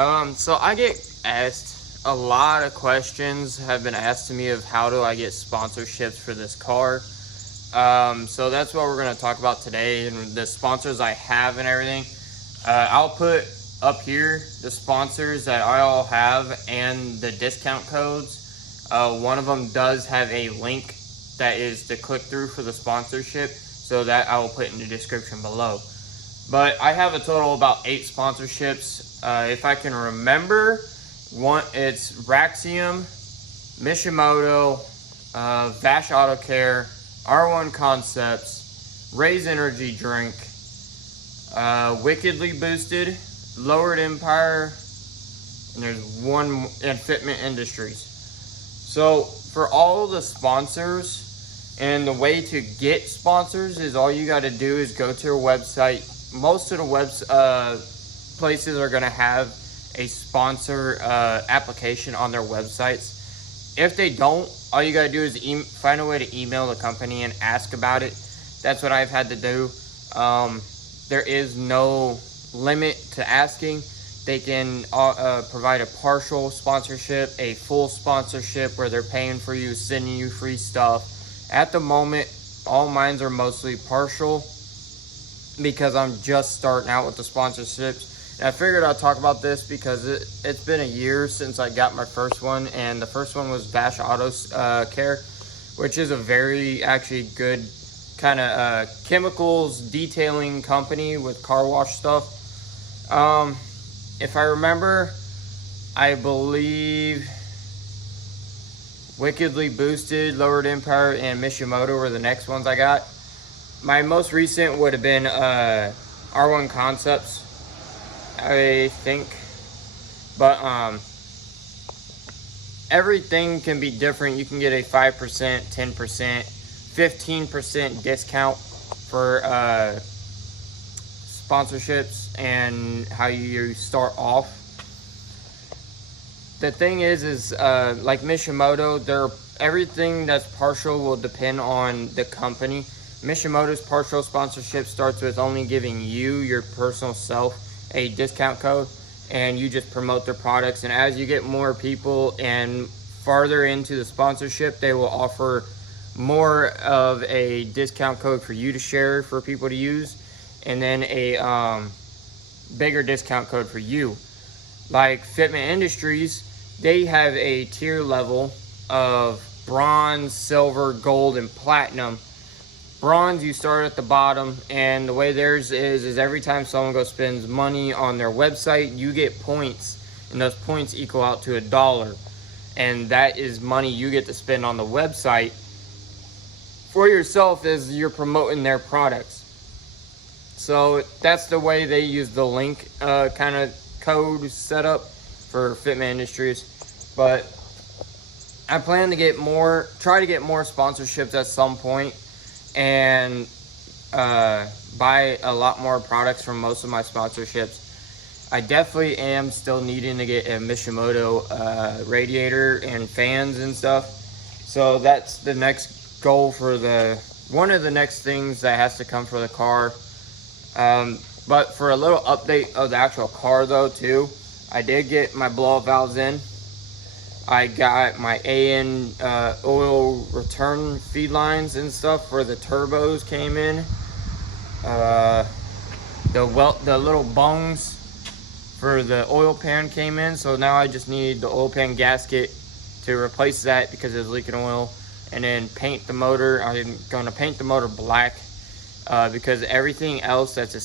So I get asked a lot of questions have been asked to me of how do I get sponsorships for this car. So that's what we're going to talk about today, and the sponsors I have and everything. I'll put up here the sponsors that I all have and the discount codes. One of them does have a link that is to click through for the sponsorship, so that I will put in the description below. But I have a total of about 8 sponsorships. If I can remember, it's Raxium, Mishimoto, Vash Auto Care, R1 Concepts, Raze Energy Drink, Wickedly Boosted, Lowered Empire, and there's one, and Fitment Industries. So for all the sponsors, and the way to get sponsors is all you got to do is go to a website. Most of the places are going to have a sponsor application on their websites. If they don't, all you got to do is find a way to email the company and ask about it. That's what I've had to do. There is no limit to asking. They can provide a partial sponsorship, a full sponsorship where they're paying for you, sending you free stuff. At the moment, all mines are mostly partial because I'm just starting out with the sponsorships. And I figured I'd talk about this because it's been a year since I got my first one, and the first one was Vash Auto Care, which is a very actually good kind of chemicals detailing company with car wash stuff. If I remember, I believe Wickedly Boosted, Lowered Empire, and Mishimoto were the next ones I got. My most recent would have been R1 Concepts, I think. But everything can be different. You can get a 5%, 10%, 15% discount for sponsorships and how you start off. The thing is like Mishimoto, everything that's partial will depend on the company. Mishimoto's partial sponsorship starts with only giving you, your personal self, a discount code, and you just promote their products. And as you get more people and farther into the sponsorship, they will offer more of a discount code for you to share for people to use, and then a bigger discount code for you. Like Fitment Industries, they have a tier level of bronze, silver, gold, and platinum. Bronze, you start at the bottom, and the way theirs is every time someone goes spends money on their website, you get points, and those points equal out to $1, and that is money you get to spend on the website for yourself as you're promoting their products. So that's the way they use the link kind of code setup for Fitment Industries. But I plan to try to get more sponsorships at some point, and buy a lot more products from most of my sponsorships. I definitely am still needing to get a Mishimoto radiator and fans and stuff. So that's the next goal for one of the next things that has to come for the car. But for a little update of the actual car though too, I did get my blow-off valves in. I got my AN oil return feed lines and stuff where the turbos came in. The little bungs for the oil pan came in, so now I just need the oil pan gasket to replace that because it's leaking oil, and then paint the motor. I'm going to paint the motor black because everything else that's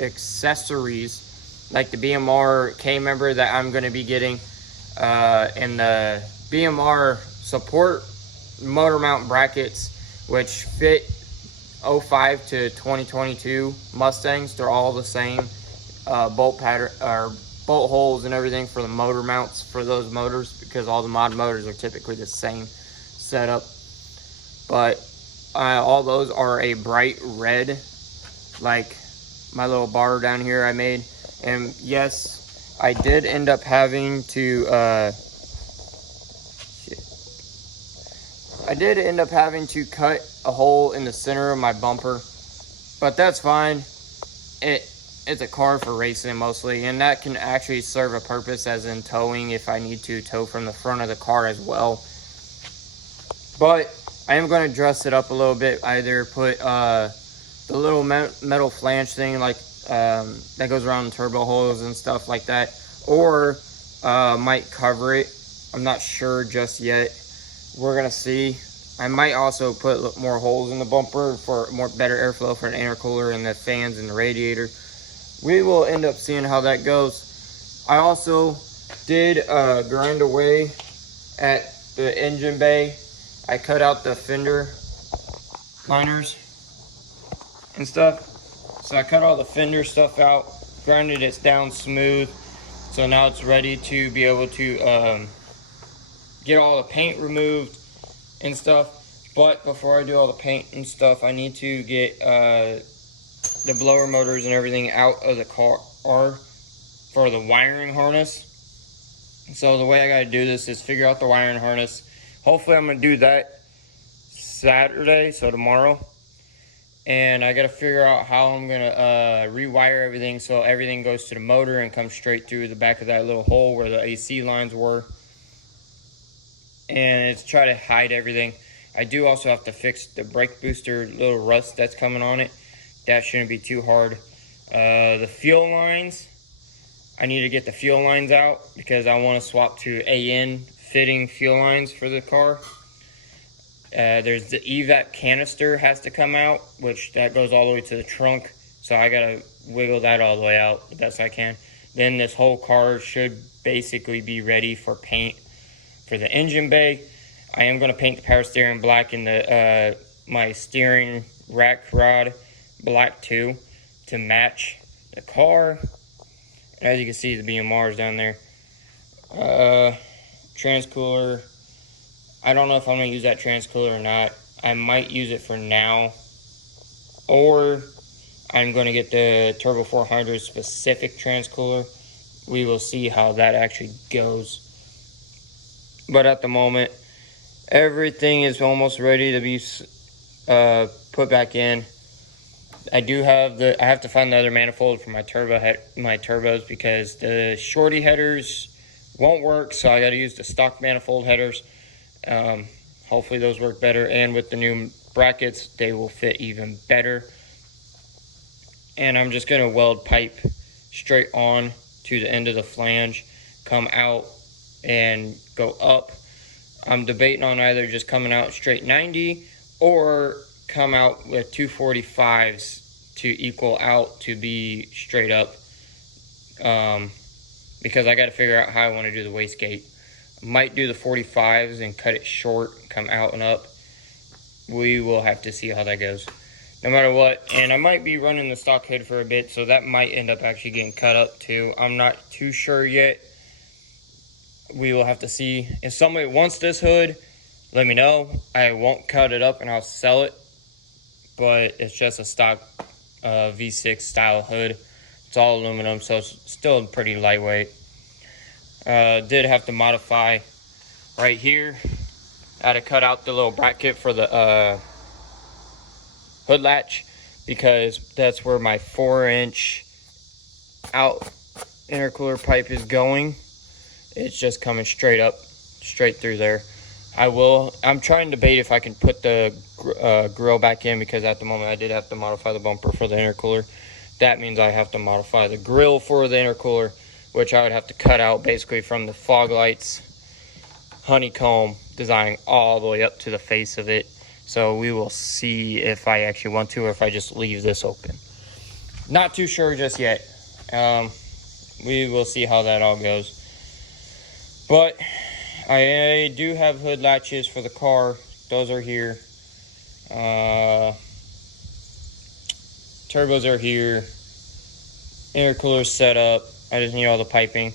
accessories, like the BMR K-member that I'm going to be getting, and the BMR support motor mount brackets, which fit 05 to 2022 Mustangs. They're all the same bolt pattern or bolt holes and everything for the motor mounts for those motors, because all the mod motors are typically the same setup. But all those are a bright red, like my little bar down here I made. And yes, I did end up having to cut a hole in the center of my bumper, but that's fine. it's a car for racing mostly, and that can actually serve a purpose as in towing if I need to tow from the front of the car as well. But I am going to dress it up a little bit, either put the little metal flange thing like that goes around the turbo holes and stuff like that, or might cover it. I'm not sure just yet. We're gonna see. I might also put more holes in the bumper for better airflow for an intercooler and the fans and the radiator. We will end up seeing how that goes. I also did grind away at the engine bay. I cut out the fender liners and stuff. So I cut all the fender stuff out, grinded it down smooth. So now it's ready to be able to get all the paint removed and stuff. But before I do all the paint and stuff, I need to get the blower motors and everything out of the car for the wiring harness. So the way I gotta do this is figure out the wiring harness. Hopefully I'm gonna do that Saturday, so tomorrow. And I gotta figure out how I'm gonna rewire everything so everything goes to the motor and comes straight through the back of that little hole where the AC lines were. And it's try to hide everything. I do also have to fix the brake booster little rust that's coming on it. That shouldn't be too hard. The fuel lines, I need to get the fuel lines out because I want to swap to AN fitting fuel lines for the car. There's the EVAP canister has to come out, which that goes all the way to the trunk. So I gotta wiggle that all the way out the best I can. Then this whole car should basically be ready for paint for the engine bay. I am gonna paint the power steering black and the my steering rack rod black too to match the car. As you can see, the BMR's down there. Transcooler. I don't know if I'm gonna use that transcooler or not. I might use it for now, or I'm gonna get the Turbo 400 specific transcooler. We will see how that actually goes. But at the moment, everything is almost ready to be put back in. I have to find the other manifold for my turbos because the shorty headers won't work, so I got to use the stock manifold headers. Hopefully those work better, and with the new brackets they will fit even better. And I'm just gonna weld pipe straight on to the end of the flange, come out and go up. I'm debating on either just coming out straight 90 or come out with 245s to equal out to be straight up, because I got to figure out how I want to do the wastegate. Might do the 45s and cut it short, come out and up. We will have to see how that goes no matter what. And I might be running the stock hood for a bit, so that might end up actually getting cut up too. I'm not too sure yet. We will have to see. If somebody wants this hood, let me know. I won't cut it up and I'll sell it, but it's just a stock V6 style hood. It's all aluminum, so it's still pretty lightweight. Did have to modify right here. I had to cut out the little bracket for the hood latch because that's where my 4-inch out intercooler pipe is going. It's just coming straight up, straight through there. I'm trying to debate if I can put the grill back in, because at the moment I did have to modify the bumper for the intercooler. That means I have to modify the grill for the intercooler, which I would have to cut out basically from the fog lights honeycomb design all the way up to the face of it. So we will see if I actually want to, or if I just leave this open. Not too sure just yet. We will see how that all goes. But I do have hood latches for the car. Those are here. Turbos are here. Intercooler set up. I just need all the piping.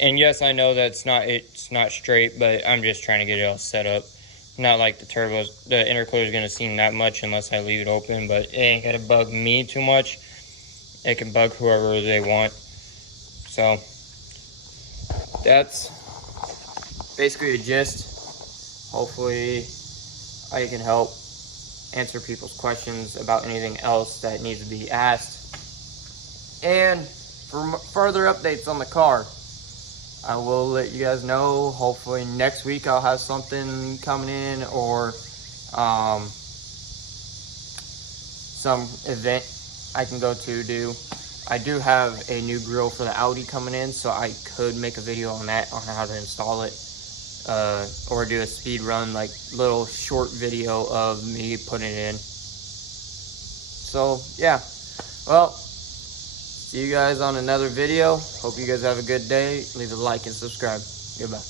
And yes, I know that it's not straight, but I'm just trying to get it all set up. Not like the turbos. The intercooler is going to seem that much unless I leave it open, but it ain't going to bug me too much. It can bug whoever they want. So that's basically a gist. Hopefully I can help answer people's questions about anything else that needs to be asked. And for further updates on the car, I will let you guys know. Hopefully next week I'll have something coming in, or some event I can go to do. I do have a new grill for the Audi coming in, so I could make a video on that, on how to install it, or do a speed run, like little short video of me putting it in. So yeah, well, see you guys on another video. Hope you guys have a good day. Leave a like and subscribe. Goodbye.